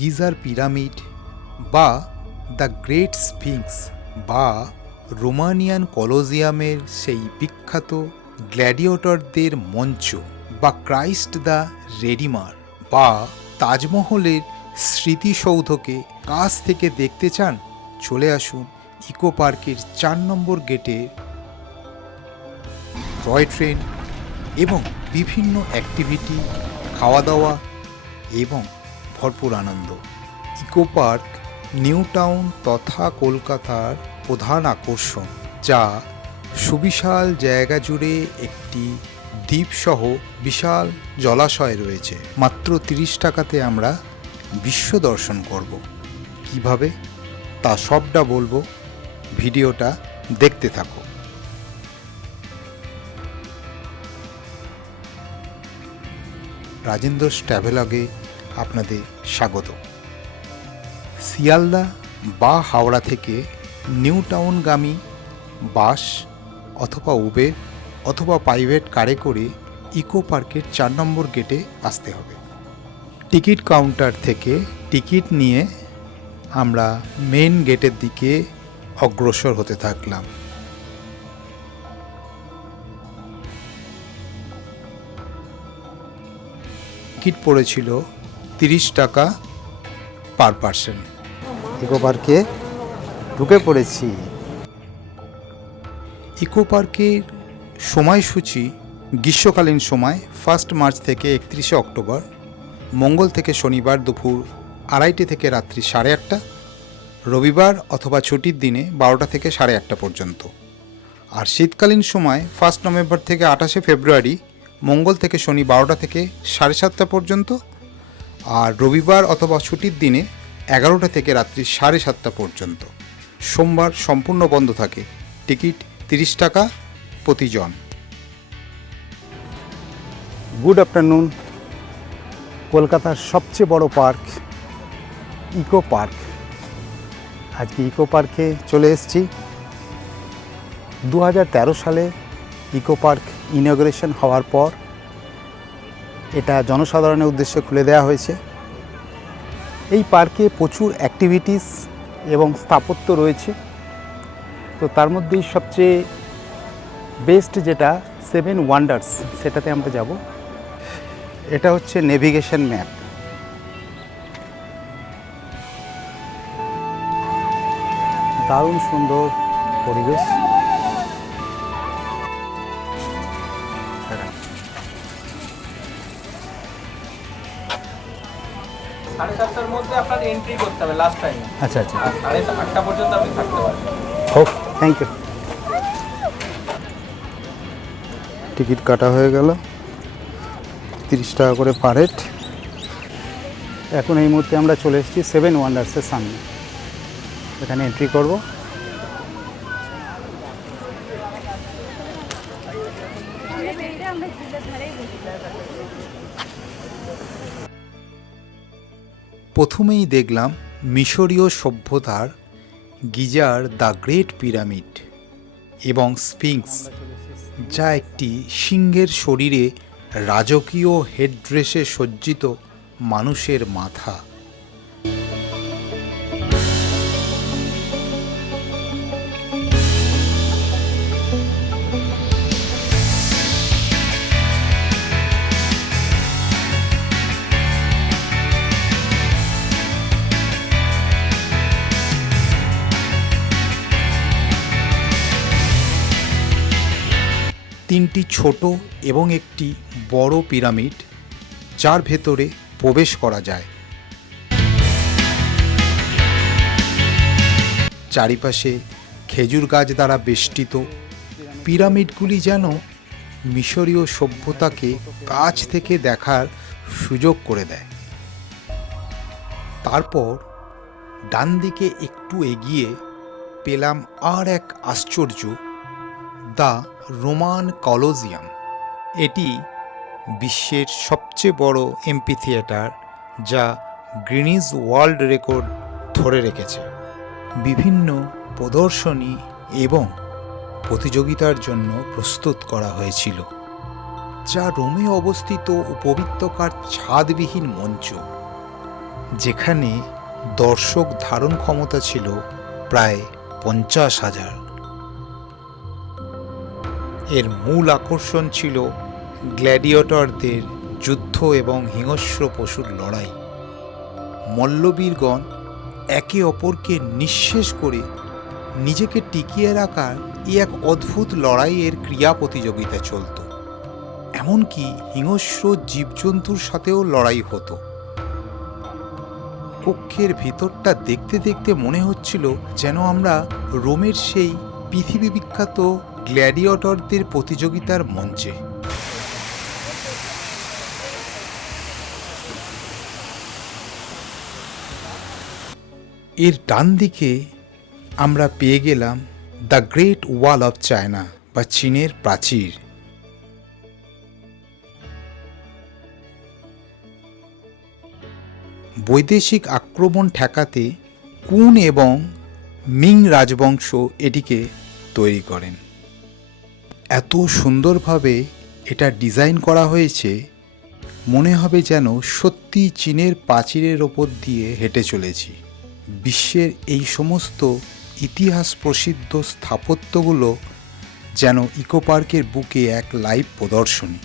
Geyser pyramid বা the great sphinx বা Romanian কলোজিয়ামের সেই বিখ্যাত গ্ল্যাডিয়েটরদের মঞ্চ বা ক্রাইস্ট দ্য রেডিমার বা তাজমহলের স্মৃতিসৌধকে কাছ থেকে দেখতে চান, চলে আসুন ইকো পার্কের 4 নম্বর গেটে। টয় ট্রেন এবং বিভিন্ন অ্যাক্টিভিটি, খাওয়া দাওয়া এবং ভরপুর আনন্দ। ইকো পার্ক নিউ টাউন তথা কলকাতার প্রধান আকর্ষণ, যা সুবিশাল জায়গা জুড়ে একটি দ্বীপসহ বিশাল জলাশয় রয়েছে। মাত্র 30 টাকাতে আমরা বিশ্ব দর্শন করব। কিভাবে তা সবটা বলবো, ভিডিওটা দেখতে থাকো। রাজেন্দ্র ট্রাভেলগে আপনাদের স্বাগত। শিয়ালদা বা হাওড়া থেকে নিউ টাউনগামী বাস অথবা উবের অথবা প্রাইভেট কারে করে ইকো পার্কের 4 নম্বর গেটে আসতে হবে। টিকিট কাউন্টার থেকে টিকিট নিয়ে আমরা মেন গেটের দিকে অগ্রসর হতে থাকলাম। টিকিট পড়েছিল 30 টাকা পার পার্সন। ইকো পার্কে ঢুকে পড়েছি। ইকো পার্কের সময়সূচি গ্রীষ্মকালীন সময় 1 মার্চ থেকে 31 অক্টোবর, মঙ্গল থেকে শনিবার দুপুর 2:30 থেকে রাত্রি 8:30, রবিবার অথবা ছুটির দিনে 12টা থেকে 8:30 পর্যন্ত। আর শীতকালীন সময় 1 নভেম্বর থেকে 28 ফেব্রুয়ারি, মঙ্গল থেকে শনি 12টা থেকে 7:30 পর্যন্ত, আর রবিবার অথবা ছুটির দিনে 11টা থেকে রাত্রি 7:30 পর্যন্ত। সোমবার সম্পূর্ণ বন্ধ থাকে। টিকিট 30 টাকা প্রতিজন। Good afternoon. কলকাতার সবচেয়ে বড় পার্ক ইকো পার্ক। আজকে ইকো পার্কে চলে এসেছি। 2013 সালে ইকো পার্ক ইনঅগ্রেশন হওয়ার পর এটা জনসাধারণের উদ্দেশ্যে খুলে দেওয়া হয়েছে। এই পার্কে প্রচুর অ্যাক্টিভিটিস এবং স্থাপত্য রয়েছে। তো তার মধ্যেই সবচেয়ে বেস্ট যেটা 7 ওয়ান্ডার্স, সেটাতে আমরা যাব। এটা হচ্ছে নেভিগেশন ম্যাপ। দারুণ সুন্দর পরিবেশ। সাড়ে 7টার মধ্যে আপনার এন্ট্রি করতে হবে লাস্ট টাইম। আচ্ছা আচ্ছা, আর 8:30 পর্যন্ত আপনি থাকতে পারবেন। ওকে, থ্যাংক ইউ। টিকিট কাটা হয়ে গেল, 30 টাকা করে পার হেড। এখন এই মুহূর্তে আমরা চলে এসেছি 7 ওয়ান্ডার্সের সামনে। এখানে এন্ট্রি করব। প্রথমেই দেখলাম মিশরীয় সভ্যতার গিজার দ্য গ্রেট পিরামিড এবং স্ফিংক্স, যা একটি সিংহের শরীরে রাজকীয় হেডড্রেসে সজ্জিত মানুষের মাথা। তিনটি ছোট এবং একটি বড় পিরামিড, যার ভেতরে প্রবেশ করা যায়। চারিপাশে খেজুর গাছ দ্বারা বেষ্টিত। পিরামিডগুলি যেন মিশরীয় সভ্যতাকে কাছ থেকে দেখার সুযোগ করে দেয়। তারপর ডান দিকে একটু এগিয়ে পেলাম আর এক আশ্চর্য, দ্য রোমান কলোজিয়াম। এটি বিশ্বের সবচেয়ে বড় এম্পিথিয়েটার, যা গ্রিনিজ ওয়ার্ল্ড রেকর্ড ধরে রেখেছে। বিভিন্ন প্রদর্শনী এবং প্রতিযোগিতার জন্য প্রস্তুত করা হয়েছিল, যা রোমে অবস্থিত উপবৃত্তাকার ছাদবিহীন মঞ্চ। যেখানে দর্শক ধারণ ক্ষমতা ছিল প্রায় 50,000। এর মূল আকর্ষণ ছিল গ্ল্যাডিয়েটরদের যুদ্ধ এবং হিংস্র পশুর লড়াই। মল্লবীরগণ একে অপরকে নিঃশেষ করে নিজেকে টিকিয়ে রাখার এই এক অদ্ভুত লড়াইয়ের ক্রিয়া প্রতিযোগিতা চলত। এমনকি হিংস্র জীবজন্তুর সাথেও লড়াই হতো। কক্ষের ভিতরটা দেখতে দেখতে মনে হচ্ছিল যেন আমরা রোমের সেই পৃথিবী বিখ্যাত গ্ল্যাডিয়েটরদের প্রতিযোগিতার মঞ্চে। এর ডান দিকে আমরা পেয়ে গেলাম the great wall of China বা চীনের প্রাচীর। বৈদেশিক আক্রমণ ঠেকাতে কুন এবং মিং রাজবংশ এটিকে তৈরি করেন। এত সুন্দরভাবে এটা ডিজাইন করা হয়েছে, মনে হবে যেন সত্যি চীনের প্রাচীরের ওপর দিয়ে হেঁটে চলেছি। বিশ্বের এই সমস্ত ইতিহাস প্রসিদ্ধ স্থাপত্যগুলো যেন ইকো পার্কের বুকে এক লাইভ প্রদর্শনী।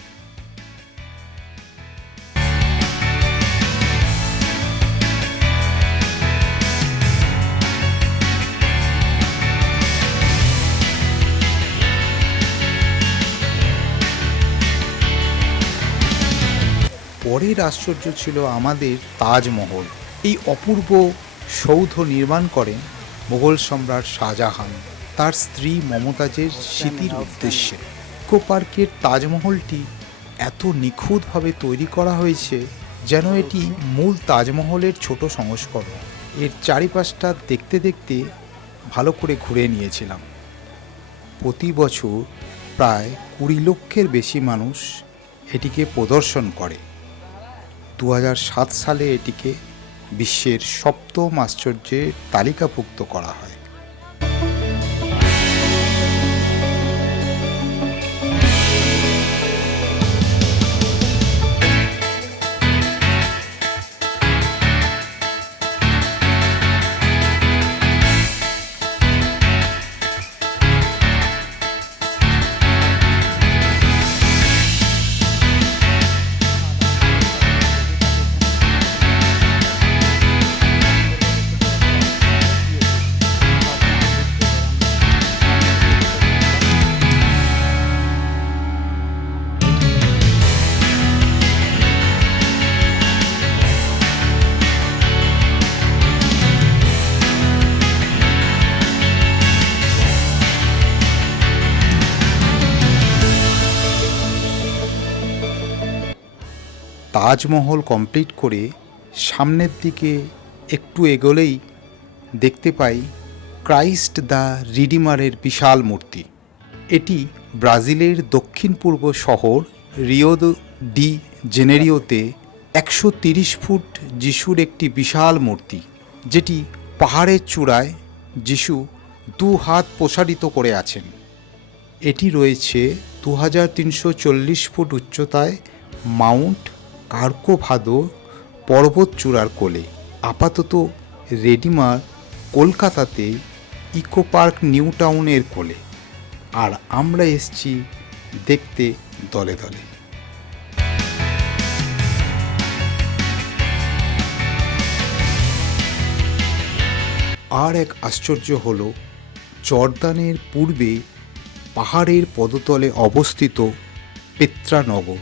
পরের আশ্চর্য ছিল আমাদের তাজমহল। এই অপূর্ব সৌধ নির্মাণ করেন মুঘল সম্রাট শাহজাহান তার স্ত্রী মমতাজের স্মৃতির উদ্দেশ্যে। ইকো পার্কের তাজমহলটি এত নিখুঁতভাবে তৈরি করা হয়েছে যেন এটি মূল তাজমহলের ছোট সংস্করণ। এর চারিপাশটা দেখতে দেখতে ভালো করে ঘুরে নিয়েছিলাম। প্রতি বছর প্রায় 20 লক্ষের বেশি মানুষ এটিকে পরিদর্শন করে। 2007 সালে এটিকে বিশ্বের 7ম আশ্চর্যের তালিকাভুক্ত করা হয়। তাজমহল কমপ্লিট করে সামনের দিকে একটু এগোলেই দেখতে পাই ক্রাইস্ট দ্য রিডিমারের বিশাল মূর্তি। এটি ব্রাজিলের দক্ষিণ পূর্ব শহর রিও ডি জেনেরিওতে 130 ফুট যিশুর একটি বিশাল মূর্তি, যেটি পাহাড়ের চূড়ায় যিশু 2 হাত প্রসারিত করে আছেন। এটি রয়েছে 2340 ফুট উচ্চতায় মাউন্ট কার্কোভাদো পর্বত চূড়ার কোলে। আপাতত রেডিমার কলকাতাতে ইকো পার্ক নিউ টাউনের কোলে, আর আমরা এসছি দেখতে দলে দলে। আর এক আশ্চর্য হল জর্দানের পূর্বে পাহাড়ের পদতলে অবস্থিত পেত্রা নগর,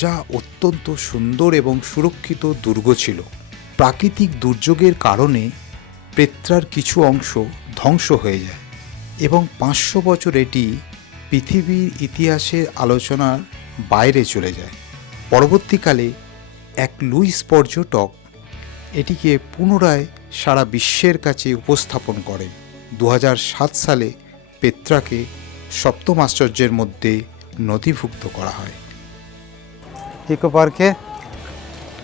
যা অত্যন্ত সুন্দর এবং সুরক্ষিত দুর্গ ছিল। প্রাকৃতিক দুর্যোগের কারণে পেত্রার কিছু অংশ ধ্বংস হয়ে যায় এবং 500 বছর এটি পৃথিবীর ইতিহাসের আলোচনার বাইরে চলে যায়। পরবর্তীকালে এক লুইস পর্যটক এটিকে পুনরায় সারা বিশ্বের কাছে উপস্থাপন করেন। 2007 সালে পেত্রাকে 7ম আশ্চর্যের মধ্যে নথিভুক্ত করা হয়। ইকো পার্কে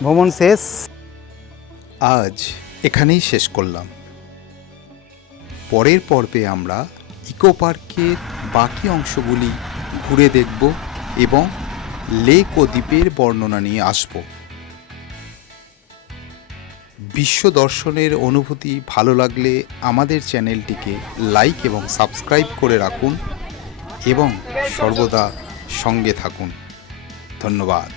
ভ্রমণ শেষ। আজ এখানেই শেষ করলাম। পরের পর্বে আমরা ইকো পার্কের বাকি অংশগুলি ঘুরে দেখব এবং লেক ও দ্বীপের বর্ণনা নিয়ে আসব। বিশ্ব দর্শনের অনুভূতি ভালো লাগলে আমাদের চ্যানেলটিকে লাইক এবং সাবস্ক্রাইব করে রাখুন এবং সর্বদা সঙ্গে থাকুন। ধন্যবাদ।